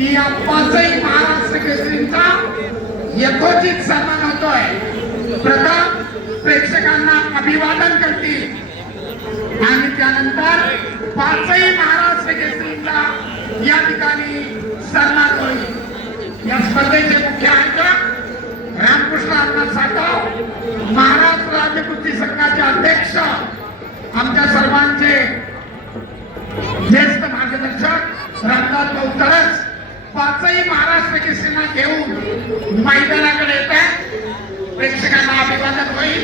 की या पाचही महाराष्ट्र केसरींचा यथोचित सन्मान होतोय। प्रथम प्रेक्षकांना अभिवादन करतील आणि त्यानंतर पाचही महाराष्ट्र केसरींचा या ठिकाणी सन्मान होईल। या स्पर्धेचे मुख्य आयोजक रामकृष्ण अण्णा सातव, महाराष्ट्र राज्य कुस्ती संघाचे अध्यक्ष, आमच्या सर्वांचे ज्येष्ठ मार्गदर्शक रामदास भाऊ तरस, पाचही महाराष्ट्र केसरींना घेऊन मैदानाकडे येत आहेत। प्रेक्षकांना अभिवादन होईल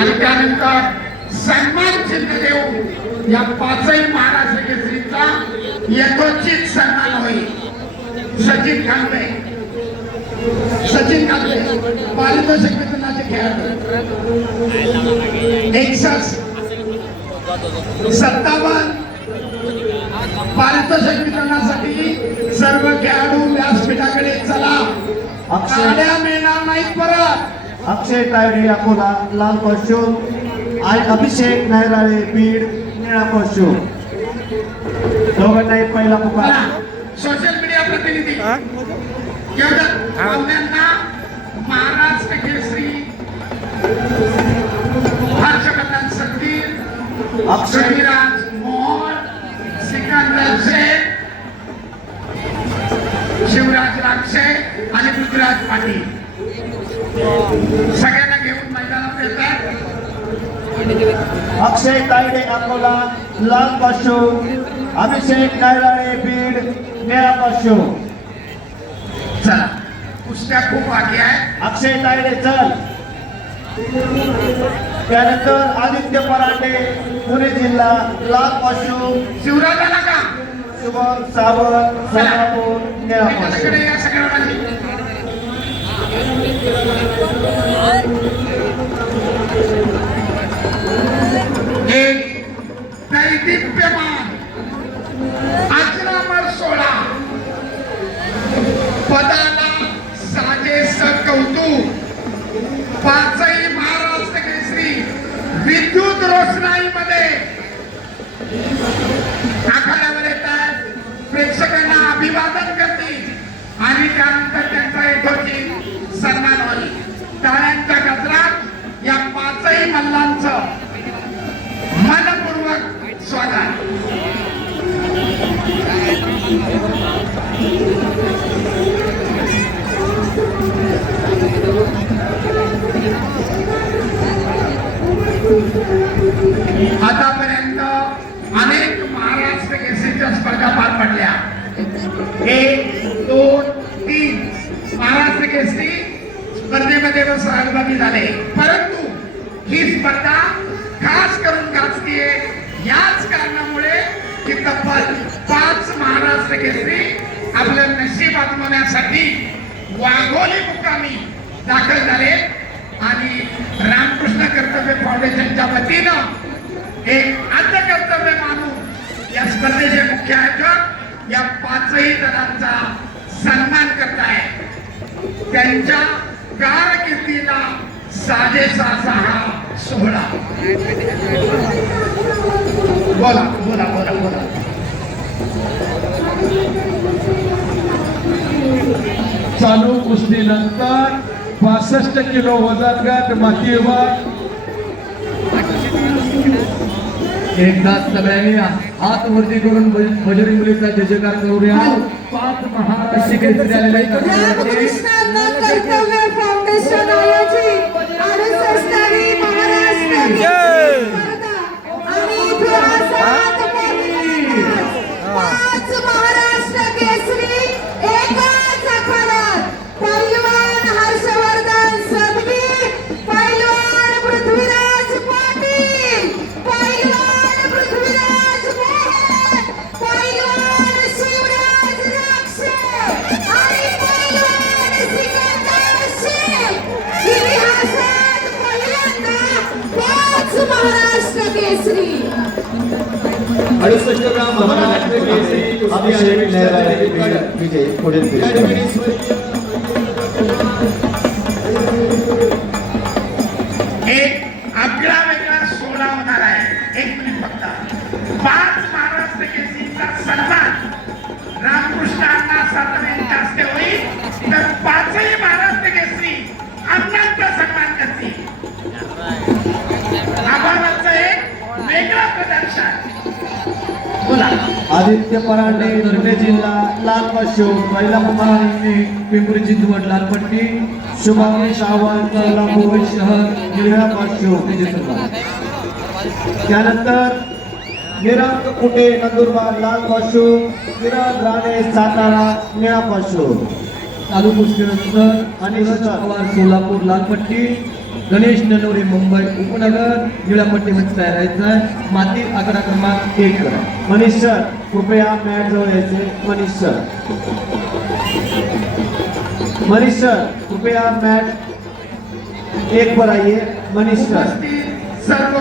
आणि त्यानंतर सन्मान चिन्ह देऊन या पाचही महाराष्ट्र केसरींचा यथोचित सन्मान होईल। सचिन कांबळे पारितोषिक वितरणाचे खेळाडू 61-57 पारितोषिक वितरणासाठी सर्व खेळाडू व्यासपीठाकडे चला। गाड्या मिळणार नाहीत परत। अक्षय तायडे अकोला लाल कॉस्ट्यूम आणि अभिषेक नायराळे बीड निळा कॉस्ट्यूम, दोघांनाही पहिला पुकार। सोशल मीडिया प्रतिनिधी पाहुण्यांना महाराष्ट्र केसरी हर्षवर्धन सत्तीर, अक्षयराज मोहन, सिकंदर शेख, शिवराज राक्षे आणि पृथ्वीराज पाटील सगळ्यांना घेऊन मैदानात येतात। अक्षय तायडे अकोला लाल कॉस्ट्यूम, अभिषेक नायराळे बीड निळा कॉस्ट्यूम। चला, कुस्त्या खूप बाकी आहे। अक्षय तायडे चल, त्यानंतर आदित्य परांडे पुणे जिल्हा लाल कॉस्ट्यूम, शिवराज आला का? शुभम सावंत सोलापूर निळा कॉस्ट्यूम। या सगळ्यांना एक दैदिप्यमान अजरामर सोहळा, पदाला साजेस कौतुक, पाचही महाराष्ट्र केसरी विद्युत रोषणाईमध्ये आखाड्यावर येतात। प्रेक्षकांना अभिवादन करतील आणि त्यानंतर त्यांचा यथोचित सन्मान होईल। टाळ्यांच्या गजरात या पाचही मल्लांचं मनपूर्वक स्वागत। आतापर्यंत अनेक महाराष्ट्र केसरीच्या स्पर्धा पार पडल्या। 1, 2, 3 महाराष्ट्र केसरी स्पर्धेमध्ये सहभागी झाले, परंतु ही स्पर्धा खास करून गाजतीये याच कारणामुळे की तब्बल 5 महाराष्ट्र केसरी आपलं नशीब आजमावण्यासाठी वाघोली मुक्कामी दाखल झाले आणि रामकृष्ण कर्तव्य फाउंडेशनच्या वतीनं एक आद्य कर्तव्य मानून या स्पर्धेचे मुख्य आयोजक या पाचही जणांचा सन्मान करत आहे। त्यांच्या कारकिर्दीला साजेसा असा हा सोहळा। बोला बोला बोला बोला। चालू कुस्तीनंतर 65 किलो वजन गट माती विभाग एकदा सगळ्यांनी हात वरती करून बजरंग बलीचा जयजयकार करूया। 5 महाराष्ट्र केसरी आलेले कर्तव्य फाउंडेशन आयोजित 68वी महाराष्ट्र स्पर्धा आणि 5 महाराष्ट्र केसरी एकाच आखाड्यात पैलवान हर्षवर्धन सदगीर, पैलवान पृथ्वीराज पाटील, पैलवान पृथ्वीराज मोहन, पैलवान शिवराज राक्षे आणि पैलवान सिकंदर शेख। इतिहासात पहिल्यांदा 5 महाराष्ट्र केसरी। 68 महाराष्ट्र केसरी अभिषेक नायराळे बीड विजय पुढील एक आगळा वेगळा सोहळा होणार आहे। 1 मिनिट फक्त। 5 महाराष्ट्र केसरीचा सन्मान रामकृष्ण अण्णा सातव आभाराचं एक वेगळं प्रदर्शन. बोला. आदित्य परांडे पुणे जिल्हा लाल पाचशे पहिला क्रमांक. पिंपरी चिंचवड लाल पट्टी. शुभम सावंत सोलापूर शहर निळ्या पाचशे. त्याचे सन्मान. त्यानंतर निरंक कुटे नंदुरबार लाल पाचशे. किरण राणे सातारा निळा पाचशे. चालू कुस्तीनंतर आणि पवार सोलापूर लाल पट्टी. गणेश ननवरे मुंबई उपनगर निळ्या पट्टीमध्ये तयार राहायचं आहे. माती आकडा क्रमांक 1 करा. मनीष सर कृपया मॅट जवळ यायचे. मनीष सर कृपया मैट 1 पर आइए. मनीष सर. उपस्थित सर्व